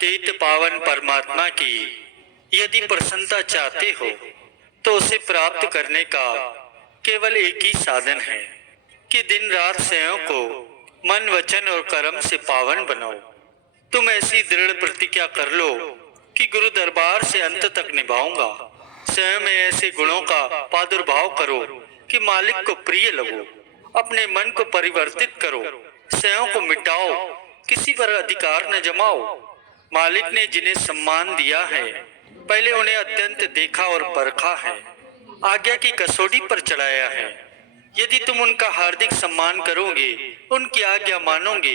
पतित पावन परमात्मा की यदि प्रसन्नता चाहते हो तो उसे प्राप्त करने का केवल एक ही साधन है कि दिन रात स्वयं को मन वचन और कर्म से पावन बनाओ। तुम ऐसी दृढ़ प्रतिज्ञा कर लो कि गुरु दरबार से अंत तक निभाऊंगा। स्वयं में ऐसे गुणों का प्रादुर्भाव करो कि मालिक को प्रिय लगो। अपने मन को परिवर्तित करो, स्वयं को मिटाओ, किसी पर अधिकार न जमाओ। मालिक ने जिन्हें सम्मान दिया है पहले उन्हें अत्यंत देखा और परखा है, आज्ञा की कसौटी पर चढ़ाया है। यदि तुम उनका हार्दिक सम्मान करोगे, उनकी आज्ञा मानोगे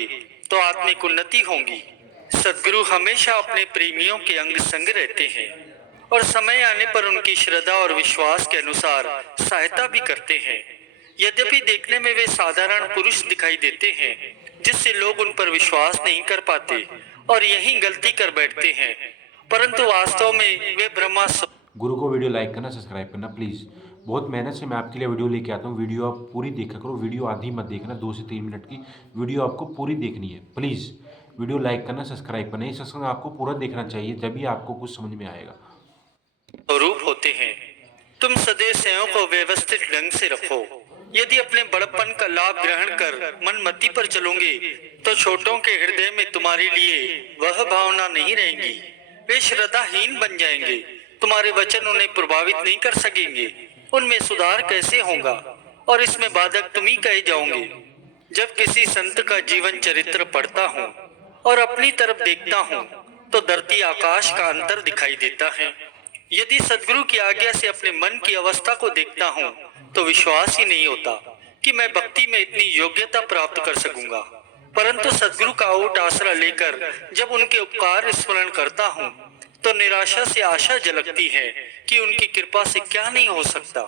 तो आत्मिक उन्नति होगी। सद्गुरु हमेशा अपने प्रेमियों के अंग संग रहते हैं और समय आने पर उनकी श्रद्धा और विश्वास के अनुसार सहायता भी करते हैं। यद्यपि देखने में वे साधारण पुरुष दिखाई देते हैं जिससे लोग उन पर विश्वास नहीं कर पाते और यही गलती कर बैठते हैं, परंतु वास्तव में वे ब्रह्मा। गुरु को वीडियो लाइक करना, सब्सक्राइब करना प्लीज़। बहुत मेहनत से मैं आपके लिए वीडियो लेके आता हूँ। वीडियो आप पूरी देखा करो, वीडियो आधी मत देखना। 2 से 3 मिनट की वीडियो आपको पूरी देखनी है। प्लीज़ वीडियो लाइक करना, सब्सक्राइब करना। ये सत्संग आपको पूरा देखना चाहिए, जब ही आपको कुछ समझ में आएगा। स्वरूप होते हैं। तुम सदैव स्वयं को व्यवस्थित ढंग से रखो। यदि अपने बड़प्पन का लाभ ग्रहण कर मनमति पर चलोगे तो छोटों के हृदय में तुम्हारे लिए वह भावना नहीं रहेगी। वे श्रद्धाहीन बन जाएंगे। तुम्हारे वचन उन्हें प्रभावित नहीं कर सकेंगे। उनमें सुधार कैसे होगा और इसमें बाधक तुम ही कहे जाओगे। जब किसी संत का जीवन चरित्र पढ़ता हूँ और अपनी तरफ देखता हूँ तो धरती आकाश का अंतर दिखाई देता है। यदि सद्गुरु की आज्ञा से अपने मन की अवस्था को देखता हूँ तो विश्वास ही नहीं होता कि मैं भक्ति में इतनी योग्यता प्राप्त कर सकूंगा। परंतु सद्गुरु का ओट आसरा लेकर जब उनके उपकार स्मरण करता हूँ तो निराशा से आशा झलकती है कि उनकी कृपा से क्या नहीं हो सकता।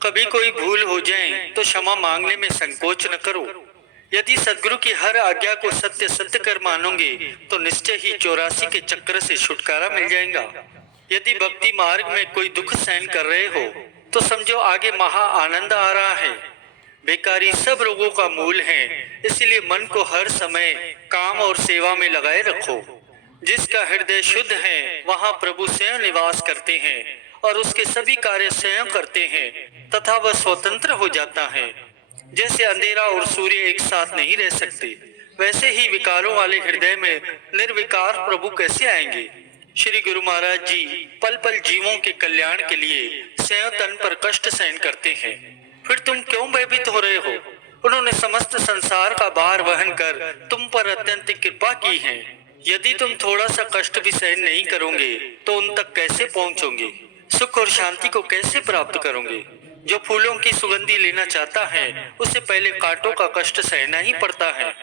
कभी कोई भूल हो जाए तो क्षमा मांगने में संकोच न करो। यदि सद्गुरु की हर आज्ञा को सत्य सत्य कर मानोगे तो निश्चय ही 84 के चक्र से छुटकारा मिल जाएगा। यदि भक्ति मार्ग में कोई दुख सहन कर रहे हो तो समझो आगे महा आनंद आ रहा है। बेकारी सब रोगों का मूल है, इसलिए मन को हर समय काम और सेवा में लगाए रखो। जिसका हृदय शुद्ध है वहाँ प्रभु स्वयं निवास करते हैं और उसके सभी कार्य स्वयं करते हैं तथा वह स्वतंत्र हो जाता है। जैसे अंधेरा और सूर्य एक साथ नहीं रह सकते, वैसे ही विकारों वाले हृदय में निर्विकार प्रभु कैसे आएंगे। श्री गुरु महाराज जी पल पल जीवों के कल्याण के लिए स्वयं तन पर कष्ट सहन करते हैं, फिर तुम क्यों भयभीत हो रहे हो। उन्होंने समस्त संसार का भार वहन कर तुम पर अत्यंत कृपा की है। यदि तुम थोड़ा सा कष्ट भी सहन नहीं करोगे तो उन तक कैसे पहुंचोगे, सुख और शांति को कैसे प्राप्त करोगे। जो फूलों की सुगंधी लेना चाहता है उसे पहले कांटों का कष्ट सहना ही पड़ता है।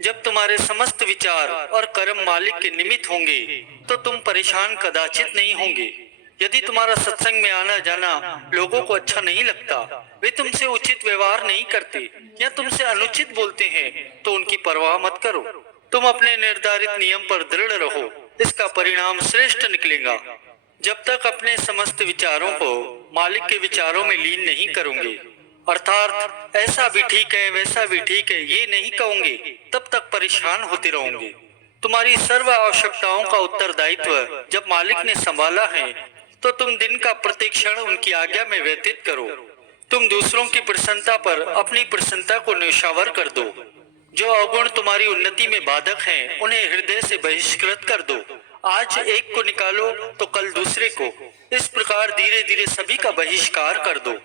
जब तुम्हारे समस्त विचार और कर्म मालिक के निमित्त होंगे तो तुम परेशान कदाचित नहीं होंगे। यदि तुम्हारा सत्संग में आना जाना लोगों को अच्छा नहीं लगता, वे तुमसे उचित व्यवहार नहीं करते या तुमसे अनुचित बोलते हैं तो उनकी परवाह मत करो। तुम अपने निर्धारित नियम पर दृढ़ रहो, इसका परिणाम श्रेष्ठ निकलेगा। जब तक अपने समस्त विचारों को मालिक के विचारों में लीन नहीं करोगे, अर्थात ऐसा भी ठीक है वैसा भी ठीक है ये नहीं कहोगे, तब तक परेशान होते रहोगे। तुम्हारी सर्व आवश्यकताओं का उत्तरदायित्व जब मालिक ने संभाला है तो तुम दिन का प्रत्येक क्षण उनकी आज्ञा में व्यतीत करो। तुम दूसरों की प्रसन्नता पर अपनी प्रसन्नता को न्यौछावर कर दो। जो अवगुण तुम्हारी उन्नति में बाधक हैं, उन्हें हृदय से बहिष्कृत कर दो। आज एक को निकालो तो कल दूसरे को, इस प्रकार धीरे धीरे सभी का बहिष्कार कर दो।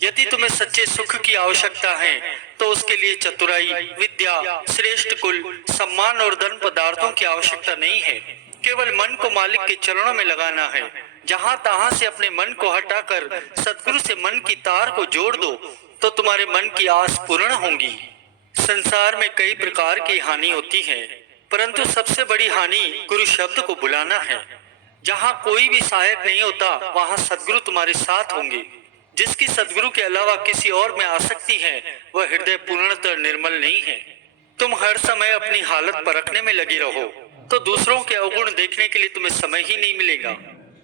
यदि तुम्हें सच्चे सुख की आवश्यकता है तो उसके लिए चतुराई, विद्या, श्रेष्ठ कुल, सम्मान और धन पदार्थों की आवश्यकता नहीं है। केवल मन को मालिक के चरणों में लगाना है। जहाँ तहाँ से अपने मन को हटाकर सद्गुरु से मन की तार को जोड़ दो तो तुम्हारे मन की आस पूर्ण होगी। संसार में कई प्रकार की हानि होती है, परंतु सबसे बड़ी हानि गुरु शब्द को बुलाना है। जहाँ कोई भी सहायक नहीं होता वहाँ सद्गुरु तुम्हारे साथ होंगे। जिसकी सद्गुरु के अलावा किसी और में आसक्ति है वह हृदय पूर्णतः निर्मल नहीं है। तुम हर समय अपनी हालत परखने में लगे रहो तो दूसरों के अवगुण देखने के लिए तुम्हें समय ही नहीं मिलेगा।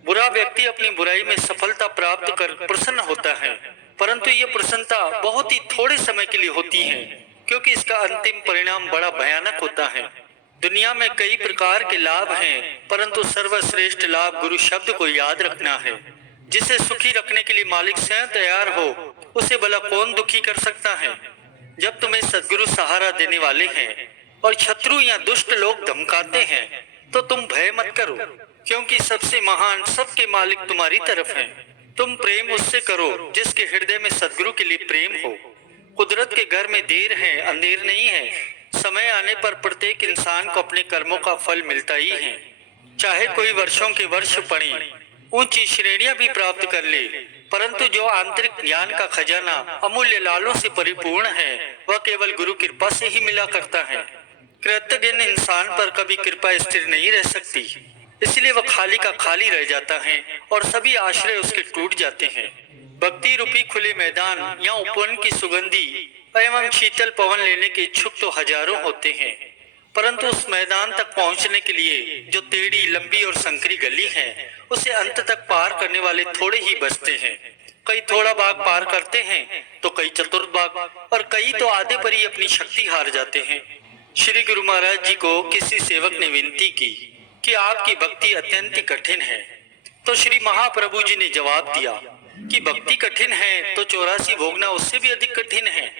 बुरा व्यक्ति अपनी बुराई में सफलता प्राप्त कर प्रसन्न होता है, परंतु ये प्रसन्नता बहुत ही थोड़े समय के लिए होती है, क्योंकि इसका अंतिम परिणाम बड़ा भयानक होता है। दुनिया में कई प्रकार के लाभ हैं, परंतु सर्वश्रेष्ठ लाभ गुरु शब्द को याद रखना है। जिसे सुखी रखने के लिए मालिक स्वयं तैयार हो, उसे भला कौन दुखी कर सकता है। जब तुम्हें सद्गुरु सहारा देने वाले हैं और शत्रु या दुष्ट लोग धमकाते हैं, तो तुम भय मत करो, क्योंकि सबसे महान सबके मालिक तुम्हारी तरफ हैं। तुम प्रेम उससे करो जिसके हृदय में सद्गुरु के लिए प्रेम हो। कुदरत के घर में देर है, अंधेर नहीं है। समय आने पर प्रत्येक इंसान को अपने कर्मों का फल मिलता ही है। चाहे कोई वर्षों के वर्ष पढ़े, ऊंची श्रेणियां भी प्राप्त कर ले, परंतु जो आंतरिक ज्ञान का खजाना अमूल्य लालों से परिपूर्ण है, वह केवल गुरु कृपा से ही मिला करता है। कृतज्ञ इंसान पर कभी कृपा स्थिर नहीं रह सकती, इसलिए वह खाली का खाली रह जाता है और सभी आश्रय उसके टूट जाते हैं। भक्ति रूपी खुले मैदान या उपवन की सुगंधी एवं शीतल पवन लेने के इच्छुक तो हजारों होते हैं, परंतु उस मैदान तक पहुंचने के लिए जो टेढ़ी, लंबी और संकरी गली है, उसे अंत तक पार करने वाले थोड़े ही बचते हैं। कई थोड़ा भाग पार करते हैं, तो कई चतुर्थ भाग, और कई तो आधे पर ही अपनी शक्ति हार जाते हैं। श्री गुरु महाराज जी को किसी सेवक ने विनती की कि आपकी भक्ति अत्यंत ही कठिन है, तो श्री महाप्रभु जी ने जवाब दिया कि भक्ति कठिन है तो 84 भोगना उससे भी अधिक कठिन है।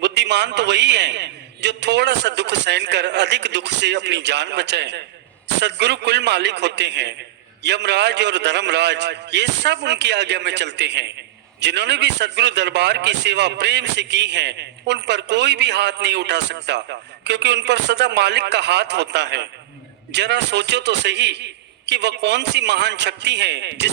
बुद्धिमान तो वही है जो थोड़ा सा दुख सहन कर अधिक दुख से अपनी जान बचाए। सद्गुरु कुल मालिक होते हैं। यमराज और धर्मराज ये सब उनकी आज्ञा में चलते हैं। जिन्होंने भी सद्गुरु दरबार की सेवा प्रेम से की है, उन पर कोई भी हाथ नहीं उठा सकता, क्योंकि उन पर सदा मालिक का हाथ होता है। जरा सोचो तो सही कि वह कौन सी महान शक्ति है जिस